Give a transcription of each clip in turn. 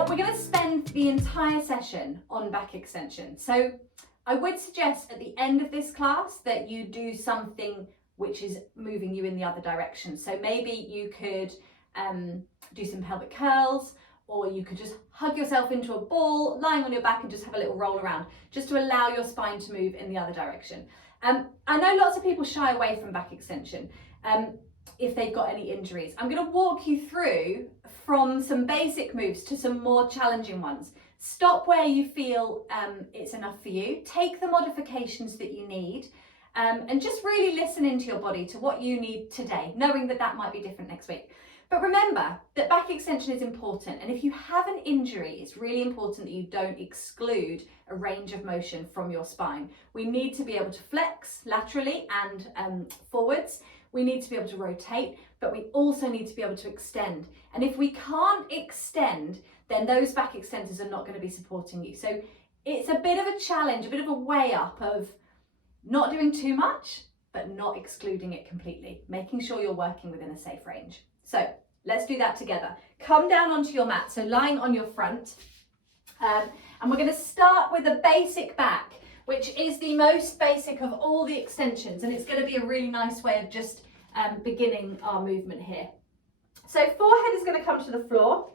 Now we're going to spend the entire session on back extension. So I would suggest at the end of this class that you do something which is moving you in the other direction. So maybe you could do some pelvic curls, or you could just hug yourself into a ball, lying on your back, and just have a little roll around, just to allow your spine to move in the other direction. I know lots of people shy away from back extension if they've got any injuries. I'm going to walk you through from some basic moves to some more challenging ones. Stop where you feel it's enough for you. Take the modifications that you need, and just really listen into your body to what you need today, knowing that that might be different next week. But remember that back extension is important, and if you have an injury, it's really important that you don't exclude a range of motion from your spine. We need to be able to flex laterally and forwards. We need to be able to rotate, but we also need to be able to extend. And if we can't extend, then those back extensors are not going to be supporting you. So it's a bit of a challenge, a bit of a way up of not doing too much, but not excluding it completely, making sure you're working within a safe range. So let's do that together. Come down onto your mat, so lying on your front. And we're going to start with a basic back, which is the most basic of all the extensions. And it's going to be a really nice way of just beginning our movement here. So forehead is going to come to the floor,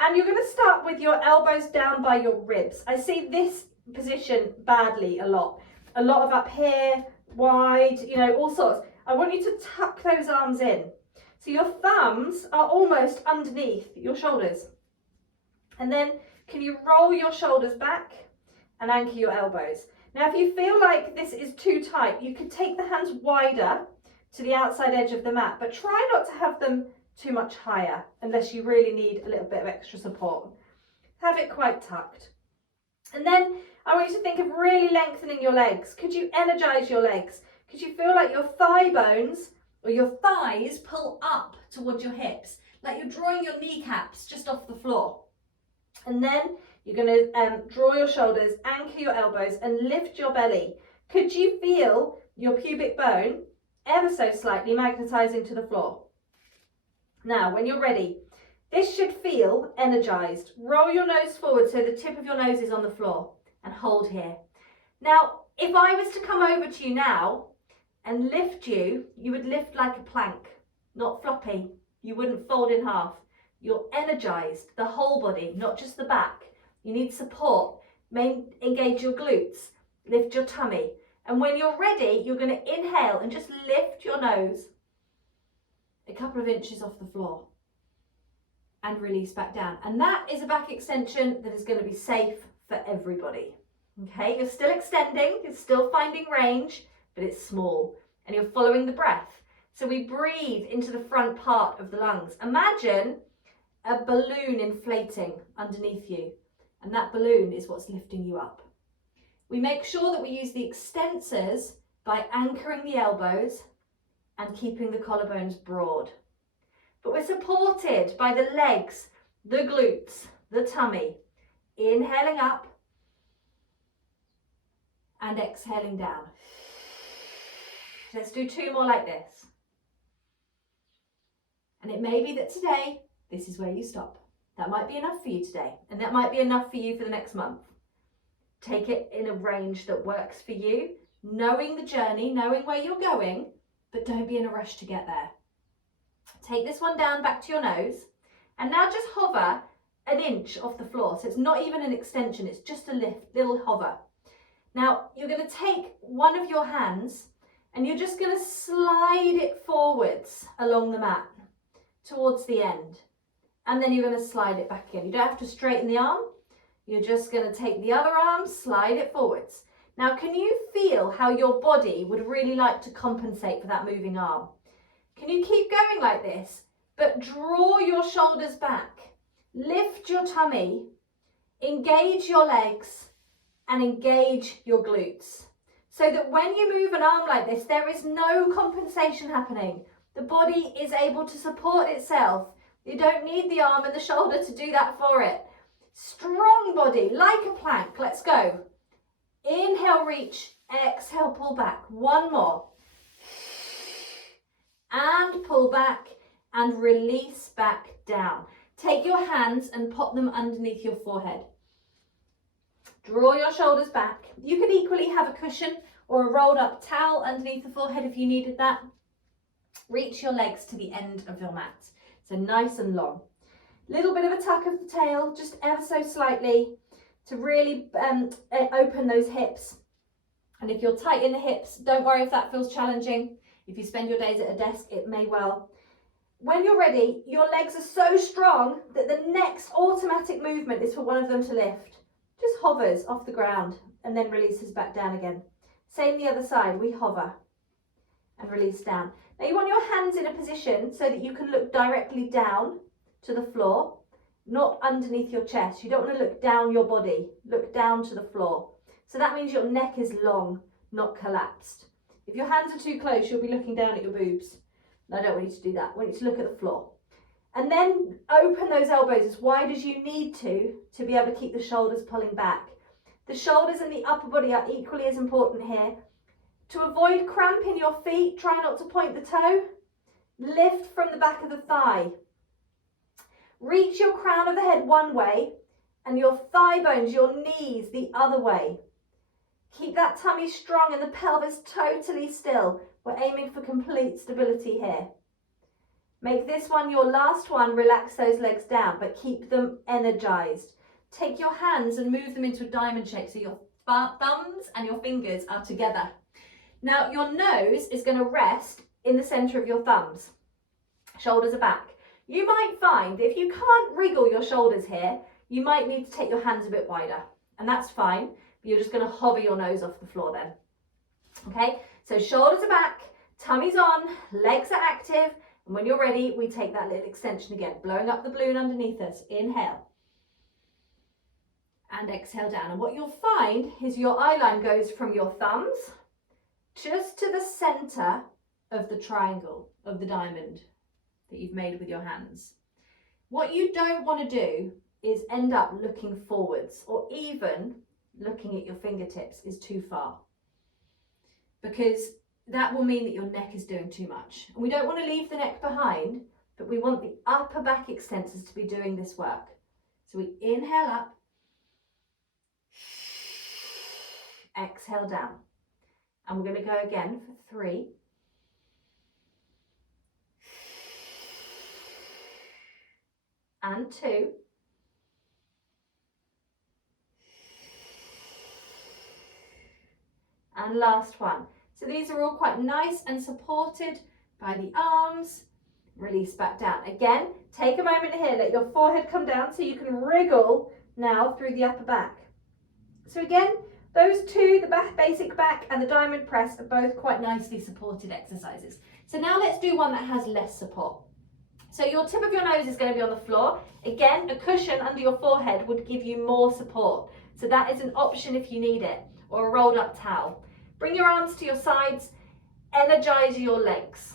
and you're going to start with your elbows down by your ribs. I see this position badly a lot of up here, wide, you know, all sorts. I want you to tuck those arms in. So your thumbs are almost underneath your shoulders. And then can you roll your shoulders back and anchor your elbows? Now, if you feel like this is too tight, you could take the hands wider to the outside edge of the mat, but try not to have them too much higher unless you really need a little bit of extra support. Have it quite tucked. And then I want you to think of really lengthening your legs. Could you energize your legs? Could you feel like your thigh bones or your thighs pull up towards your hips, like you're drawing your kneecaps just off the floor? And then you're going to draw your shoulders, anchor your elbows, and lift your belly. Could you feel your pubic bone ever so slightly magnetizing to the floor? Now, when you're ready, this should feel energized. Roll your nose forward so the tip of your nose is on the floor, and hold here. Now, if I was to come over to you now and lift you, you would lift like a plank, not floppy. You wouldn't fold in half. You're energized, the whole body, not just the back. You need support. Engage your glutes, lift your tummy. And when you're ready, you're going to inhale and just lift your nose a couple of inches off the floor and release back down. And that is a back extension that is going to be safe for everybody. Okay, you're still extending, you're still finding range, but it's small, and you're following the breath. So we breathe into the front part of the lungs. Imagine a balloon inflating underneath you, and that balloon is what's lifting you up. We make sure that we use the extensors by anchoring the elbows and keeping the collarbones broad. But we're supported by the legs, the glutes, the tummy, inhaling up and exhaling down. Let's do two more like this. And it may be that today, this is where you stop. That might be enough for you today, and that might be enough for you for the next month. Take it in a range that works for you, knowing the journey, knowing where you're going, but don't be in a rush to get there. Take this one down back to your nose, and now just hover an inch off the floor. So it's not even an extension, it's just a little hover. Now you're going to take one of your hands and you're just going to slide it forwards along the mat towards the end. And then you're going to slide it back in. You don't have to straighten the arm. You're just going to take the other arm, slide it forwards. Now, can you feel how your body would really like to compensate for that moving arm? Can you keep going like this, but draw your shoulders back, lift your tummy, engage your legs, and engage your glutes. So that when you move an arm like this, there is no compensation happening. The body is able to support itself. You don't need the arm and the shoulder to do that for it. Strong body, like a plank. Let's go. Inhale, reach. Exhale, pull back. One more. And pull back and release back down. Take your hands and pop them underneath your forehead. Draw your shoulders back. You could equally have a cushion or a rolled up towel underneath the forehead if you needed that. Reach your legs to the end of your mat. So nice and long. Little bit of a tuck of the tail, just ever so slightly, to really open those hips. And if you're tight in the hips, don't worry if that feels challenging. If you spend your days at a desk, it may well. When you're ready, your legs are so strong that the next automatic movement is for one of them to lift. Just hovers off the ground and then releases back down again. Same the other side, we hover and release down. Now you want your hands in a position so that you can look directly down to the floor, not underneath your chest. You don't want to look down your body, look down to the floor. So that means your neck is long, not collapsed. If your hands are too close, you'll be looking down at your boobs. And I don't want you to do that. I want you to look at the floor. And then open those elbows as wide as you need to be able to keep the shoulders pulling back. The shoulders and the upper body are equally as important here. To avoid cramp in your feet, try not to point the toe. Lift from the back of the thigh. Reach your crown of the head one way and your thigh bones, your knees, the other way. Keep that tummy strong and the pelvis totally still. We're aiming for complete stability here. Make this one your last one. Relax those legs down, but keep them energized. Take your hands and move them into a diamond shape so your thumbs and your fingers are together. Now your nose is going to rest in the center of your thumbs. Shoulders are back. You might find if you can't wriggle your shoulders here, you might need to take your hands a bit wider, and that's fine. You're just going to hover your nose off the floor then. Okay, so shoulders are back, tummy's on, legs are active, and when you're ready, we take that little extension again, blowing up the balloon underneath us. Inhale. And exhale down. And what you'll find is your eye line goes from your thumbs just to the center of the triangle, of the diamond that you've made with your hands. What you don't want to do is end up looking forwards, or even looking at your fingertips is too far, because that will mean that your neck is doing too much. And we don't want to leave the neck behind, but we want the upper back extensors to be doing this work. So we inhale up, exhale down. And we're going to go again for 3. And 2. And last one. So these are all quite nice and supported by the arms. Release back down. Again, take a moment here, let your forehead come down so you can wriggle now through the upper back. So again, those two, the basic back and the diamond press, are both quite nicely supported exercises. So now let's do one that has less support. So your tip of your nose is going to be on the floor. Again, a cushion under your forehead would give you more support. So that is an option if you need it, or a rolled up towel. Bring your arms to your sides, energize your legs.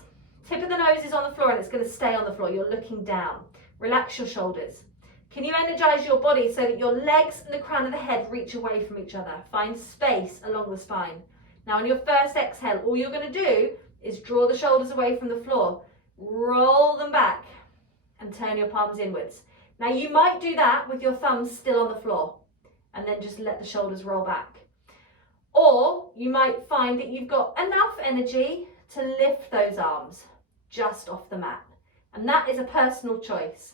Tip of the nose is on the floor and it's going to stay on the floor. You're looking down. Relax your shoulders. Can you energize your body so that your legs and the crown of the head reach away from each other? Find space along the spine. Now on your first exhale, all you're going to do is draw the shoulders away from the floor. Roll them back and turn your palms inwards. Now you might do that with your thumbs still on the floor and then just let the shoulders roll back. Or you might find that you've got enough energy to lift those arms just off the mat. And that is a personal choice.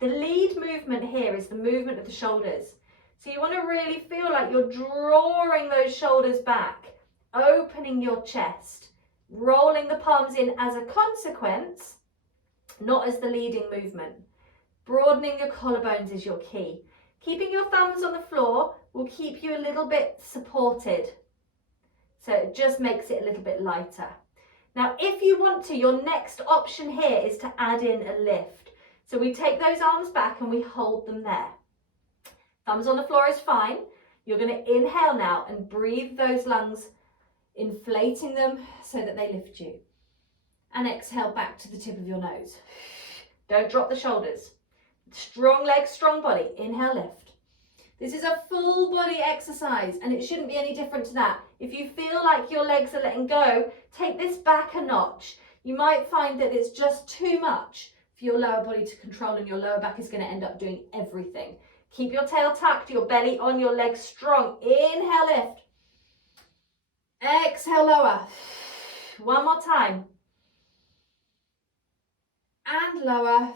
The lead movement here is the movement of the shoulders. So you want to really feel like you're drawing those shoulders back, opening your chest, rolling the palms in as a consequence, not as the leading movement. Broadening your collarbones is your key. Keeping your thumbs on the floor will keep you a little bit supported. So it just makes it a little bit lighter. Now, if you want to, your next option here is to add in a lift. So we take those arms back and we hold them there. Thumbs on the floor is fine. You're going to inhale now and breathe those lungs, inflating them so that they lift you. And exhale back to the tip of your nose. Don't drop the shoulders. Strong legs, strong body. Inhale, lift. This is a full body exercise and it shouldn't be any different to that. If you feel like your legs are letting go, take this back a notch. You might find that it's just too much for your lower body to control, and your lower back is going to end up doing everything. Keep your tail tucked, your belly on, your legs strong. Inhale, lift. Exhale, lower. One more time. And lower.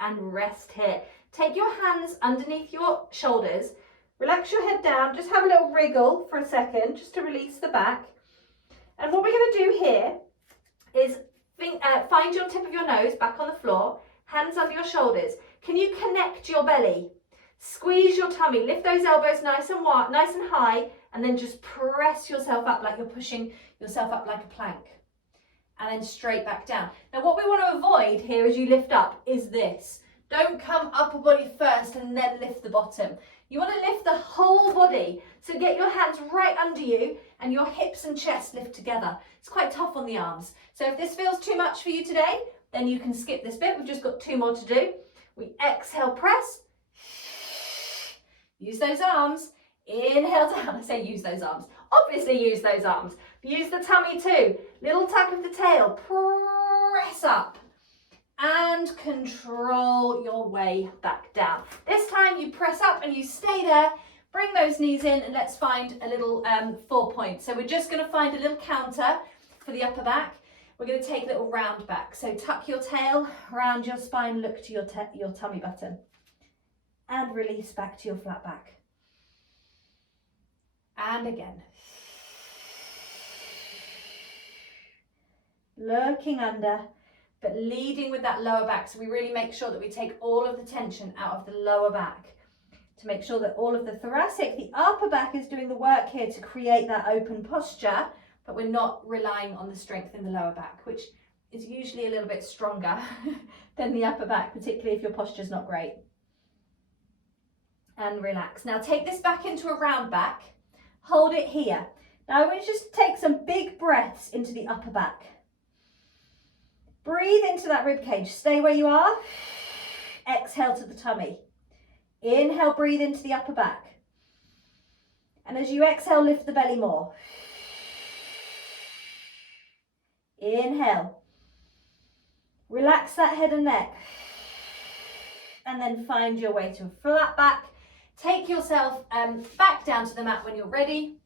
And rest here. Take your hands underneath your shoulders. Relax your head down. Just have a little wriggle for a second, just to release the back. And what we're going to do here is find your tip of your nose back on the floor, hands under your shoulders. Can you connect your belly? Squeeze your tummy, lift those elbows nice and wide, nice and high, and then just press yourself up like you're pushing yourself up like a plank. And then straight back down. Now what we want to avoid here as you lift up is this. Don't come upper body first and then lift the bottom. You want to lift the whole body. So get your hands right under you and your hips and chest lift together. It's quite tough on the arms. So if this feels too much for you today, then you can skip this bit. We've just got 2 more to do. We exhale, press. Use those arms. Inhale down. I say use those arms. Obviously use those arms. Use the tummy too. Little tuck of the tail. Press up. And control your way back down. This time you press up and you stay there. Bring those knees in and let's find a little 4 point. So we're just going to find a little counter for the upper back. We're going to take a little round back. So tuck your tail, round your spine, look to your tummy button. And release back to your flat back. And again. Looking under, but leading with that lower back. So we really make sure that we take all of the tension out of the lower back to make sure that all of the thoracic, the upper back is doing the work here to create that open posture, but we're not relying on the strength in the lower back, which is usually a little bit stronger than the upper back, particularly if your posture's not great. And relax. Now take this back into a round back. Hold it here. Now I want you to just take some big breaths into the upper back. Breathe into that rib cage. Stay where you are. Exhale to the tummy. Inhale, breathe into the upper back. And as you exhale, lift the belly more. Inhale. Relax that head and neck. And then find your way to a flat back. Take yourself back down to the mat when you're ready.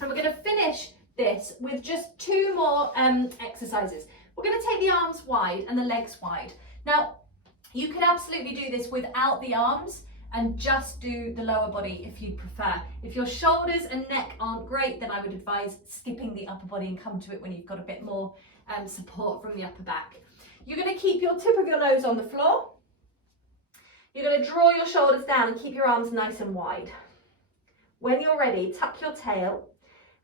And we're going to finish this with just 2 more exercises. We're going to take the arms wide and the legs wide. Now, you can absolutely do this without the arms and just do the lower body if you prefer. If your shoulders and neck aren't great, then I would advise skipping the upper body and come to it when you've got a bit more support from the upper back. You're going to keep your tip of your nose on the floor. You're going to draw your shoulders down and keep your arms nice and wide. When you're ready, tuck your tail,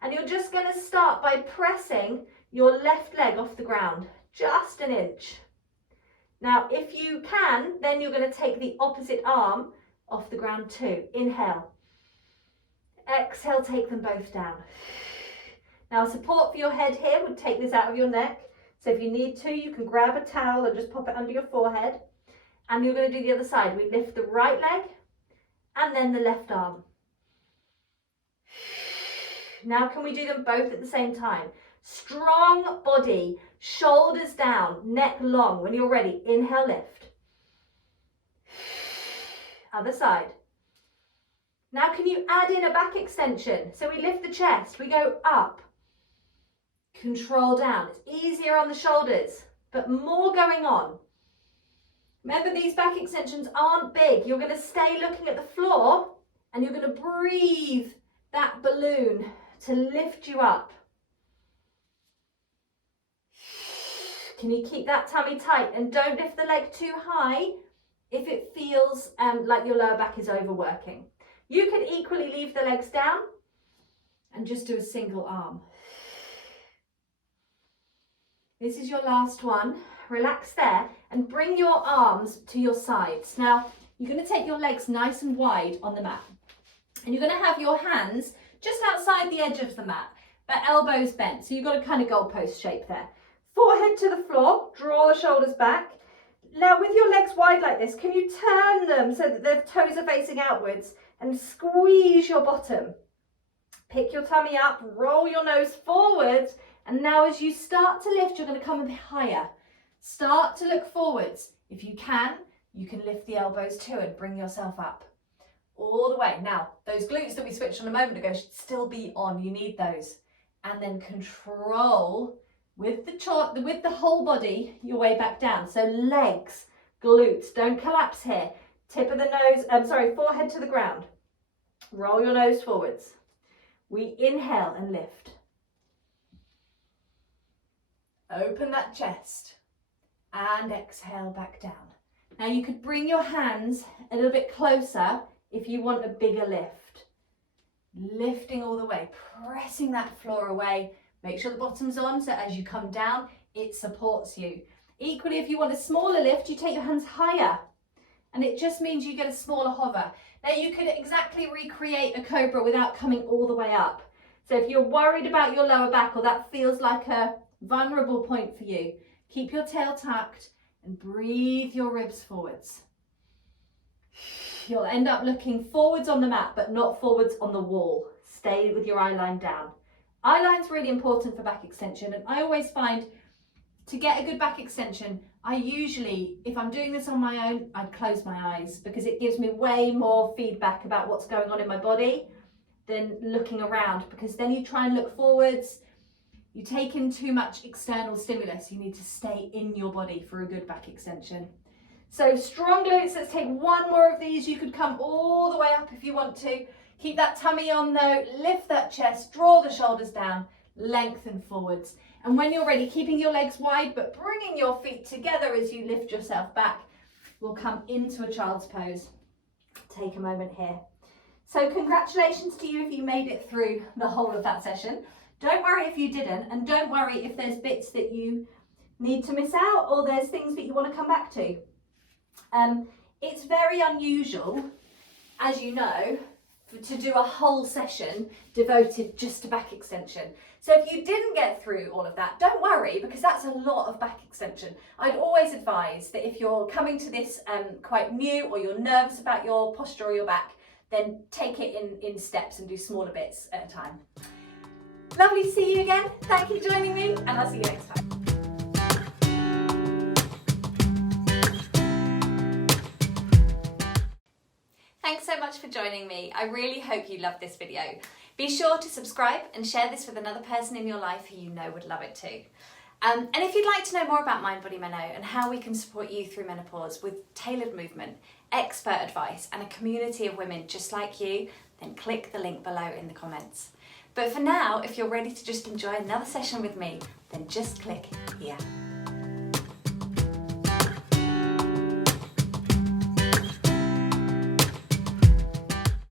and you're just going to start by pressing your left leg off the ground, just an inch. Now, if you can, then you're going to take the opposite arm off the ground too. Inhale. Exhale, take them both down. Now, support for your head here would take this out of your neck. So if you need to, you can grab a towel and just pop it under your forehead. And you're going to do the other side. We lift the right leg and then the left arm. Now can we do them both at the same time? Strong body, shoulders down, neck long. When you're ready, inhale, lift. Other side. Now can you add in a back extension? So we lift the chest, we go up, control down. It's easier on the shoulders, but more going on. Remember, these back extensions aren't big. You're going to stay looking at the floor and you're going to breathe that balloon to lift you up. Can you keep that tummy tight and don't lift the leg too high if it feels like your lower back is overworking. You can equally leave the legs down and just do a single arm. This is your last one. Relax there and bring your arms to your sides. Now, you're going to take your legs nice and wide on the mat. And you're going to have your hands just outside the edge of the mat, but elbows bent. So you've got a kind of goalpost shape there. Forehead to the floor, draw the shoulders back. Now with your legs wide like this, can you turn them so that the toes are facing outwards and squeeze your bottom? Pick your tummy up, roll your nose forwards. And now as you start to lift, you're going to come a bit higher. Start to look forwards. If you can lift the elbows too and bring yourself up. All the way. Now, those glutes that we switched on a moment ago should still be on. You need those. And then control with the whole body your way back down. So legs, glutes, don't collapse here. Tip of the nose, forehead to the ground. Roll your nose forwards. We inhale and lift. Open that chest and exhale back down. Now you could bring your hands a little bit closer if you want a bigger lift. Lifting all the way, pressing that floor away. Make sure the bottom's on so as you come down, it supports you. Equally, if you want a smaller lift, you take your hands higher and it just means you get a smaller hover. Now you could exactly recreate a cobra without coming all the way up. So if you're worried about your lower back or that feels like a vulnerable point for you, keep your tail tucked and breathe your ribs forwards. You'll end up looking forwards on the mat, but not forwards on the wall. Stay with your eye line down. Eye line's really important for back extension, and I always find to get a good back extension, I usually, if I'm doing this on my own, I'd close my eyes because it gives me way more feedback about what's going on in my body than looking around, because then you try and look forwards, you take in too much external stimulus. You need to stay in your body for a good back extension. So strong glutes, let's take one more of these. You could come all the way up if you want to. Keep that tummy on though, lift that chest, draw the shoulders down, lengthen forwards. And when you're ready, keeping your legs wide, but bringing your feet together as you lift yourself back, we'll come into a child's pose. Take a moment here. So congratulations to you if you made it through the whole of that session. Don't worry if you didn't, and don't worry if there's bits that you need to miss out or there's things that you want to come back to. It's very unusual, as you know, to do a whole session devoted just to back extension. So if you didn't get through all of that, don't worry, because that's a lot of back extension. I'd always advise that if you're coming to this quite new, or you're nervous about your posture or your back, then take it in steps and do smaller bits at a time. Lovely to see you again. Thank you for joining me, and I'll see you next time. Thanks so much for joining me. I really hope you loved this video. Be sure to subscribe and share this with another person in your life who you know would love it too. And if you'd like to know more about Mind Body Meno and how we can support you through menopause with tailored movement, expert advice and a community of women just like you, then click the link below in the comments. But for now, if you're ready to just enjoy another session with me, then just click here.